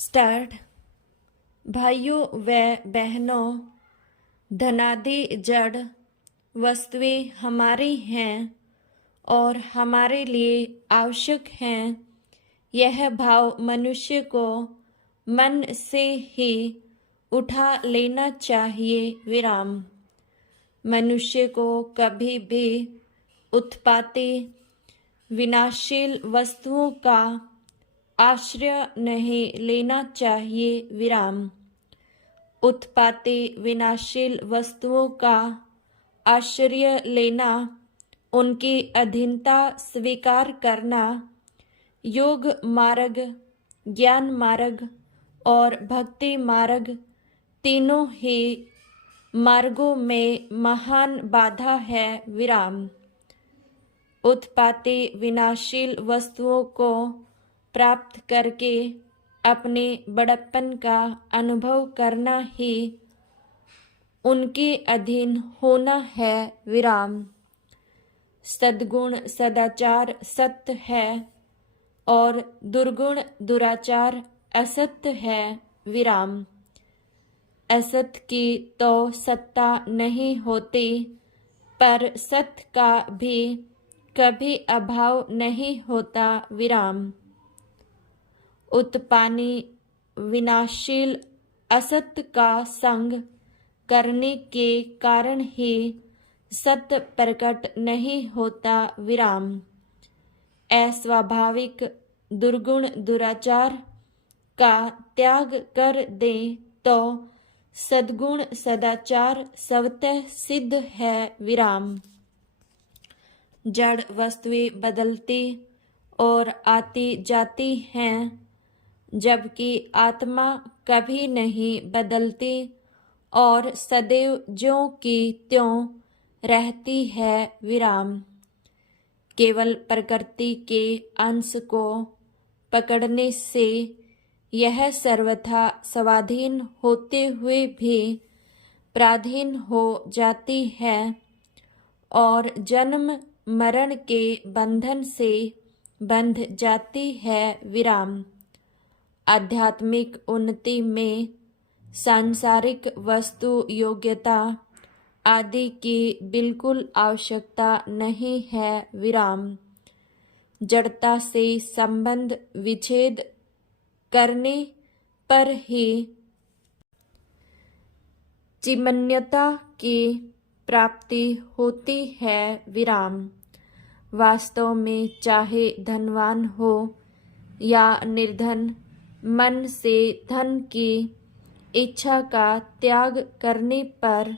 Start. भाइयों व बहनों, धनादि जड़ वस्तुएं हमारी हैं और हमारे लिए आवश्यक हैं। यह भाव मनुष्य को मन से ही उठा लेना चाहिए। विराम। मनुष्य को कभी भी उत्पाती विनाशील वस्तुओं का आश्रय नहीं लेना चाहिए। विराम। उत्पाती विनाशील वस्तुओं का आश्रय लेना, उनकी अधीनता स्वीकार करना, योग मार्ग, ज्ञान मार्ग और भक्ति मार्ग तीनों ही मार्गों में महान बाधा है। विराम। उत्पाती विनाशील वस्तुओं को प्राप्त करके अपने बड़प्पन का अनुभव करना ही उनके अधीन होना है। विराम। सद्गुण सदाचार सत्य है और दुर्गुण दुराचार असत्य है। विराम। असत्य की तो सत्ता नहीं होती, पर सत्य का भी कभी अभाव नहीं होता। विराम। उत्पानी विनाशील असत्य का संग करने के कारण ही सत्य प्रकट नहीं होता। विराम। अस्वाभाविक दुर्गुण दुराचार का त्याग कर दे तो सद्गुण सदाचार स्वतः सिद्ध है। विराम। जड़ वस्तुएं बदलती और आती जाती हैं, जबकि आत्मा कभी नहीं बदलती और सदैव ज्यों की त्यों रहती है। विराम। केवल प्रकृति के अंश को पकड़ने से यह सर्वथा स्वाधीन होते हुए भी पराधीन हो जाती है और जन्म मरण के बंधन से बंध जाती है। विराम। आध्यात्मिक उन्नति में सांसारिक वस्तु योग्यता आदि की बिल्कुल आवश्यकता नहीं है। विराम। जड़ता से संबंध विच्छेद करने पर ही चिमन्यता की प्राप्ति होती है। विराम। वास्तव में चाहे धनवान हो या निर्धन, मन से धन की इच्छा का त्याग करने पर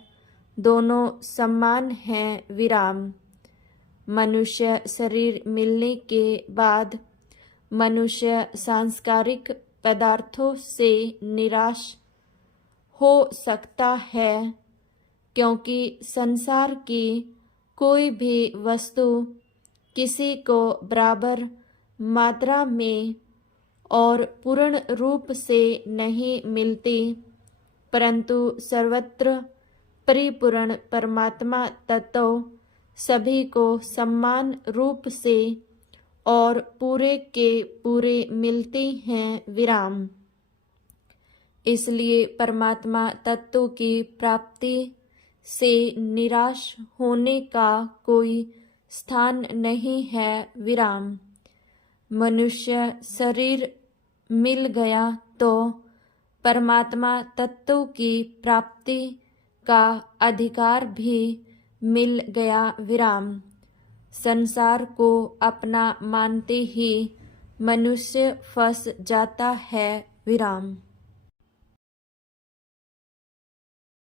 दोनों समान हैं। विराम। मनुष्य शरीर मिलने के बाद मनुष्य सांस्कारिक पदार्थों से निराश हो सकता है, क्योंकि संसार की कोई भी वस्तु किसी को बराबर मात्रा में और पूर्ण रूप से नहीं मिलती, परंतु सर्वत्र परिपूर्ण परमात्मा तत्व सभी को समान रूप से और पूरे के पूरे मिलते हैं। विराम। इसलिए परमात्मा तत्व की प्राप्ति से निराश होने का कोई स्थान नहीं है। विराम। मनुष्य शरीर मिल गया तो परमात्मा तत्व की प्राप्ति का अधिकार भी मिल गया। विराम। संसार को अपना मानते ही मनुष्य फंस जाता है। विराम।